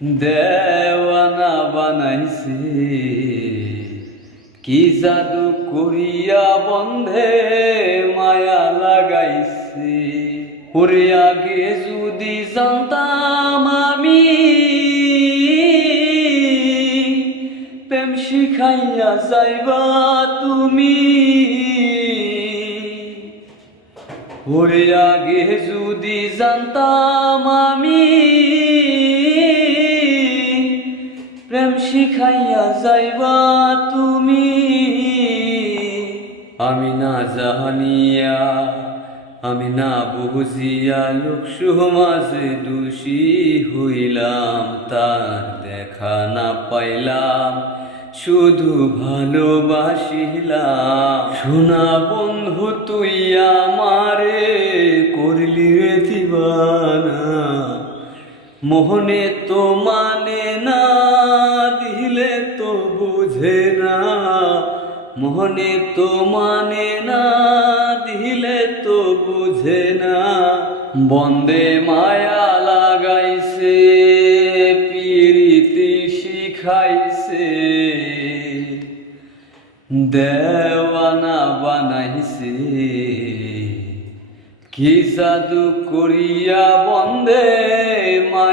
দেওয়ানা বানাইছে। কি জাদু করিয়া বন্ধে মায়া লাগাইছে। ওরে আগে যদি জানতাম আমি, প্রেম শিখাইয়া যাইবা তুমি। ওরে আগে যদি জানতাম আমি প্রেম শিখাইয়া যাইবা তুমি। আমি না জাহানিয়া আমি না বুঝিয়া লোক সমাজে দোষী হইলাম, তার দেখা না পাইলাম, শুধু ভালোবাসিলাম। শোনা বন্ধু তুই আমারে করলি দিবানা, মোহনে তো মানে না বুঝে না, মোহনে তো মানে না, দিলে তো বুঝে না। বন্দে মায়া লাগাইছে, পিরিতি শিখাইছে। দেওয়ানা বানাইছে, কি জাদু করিয়া বন্দে লাগাইছে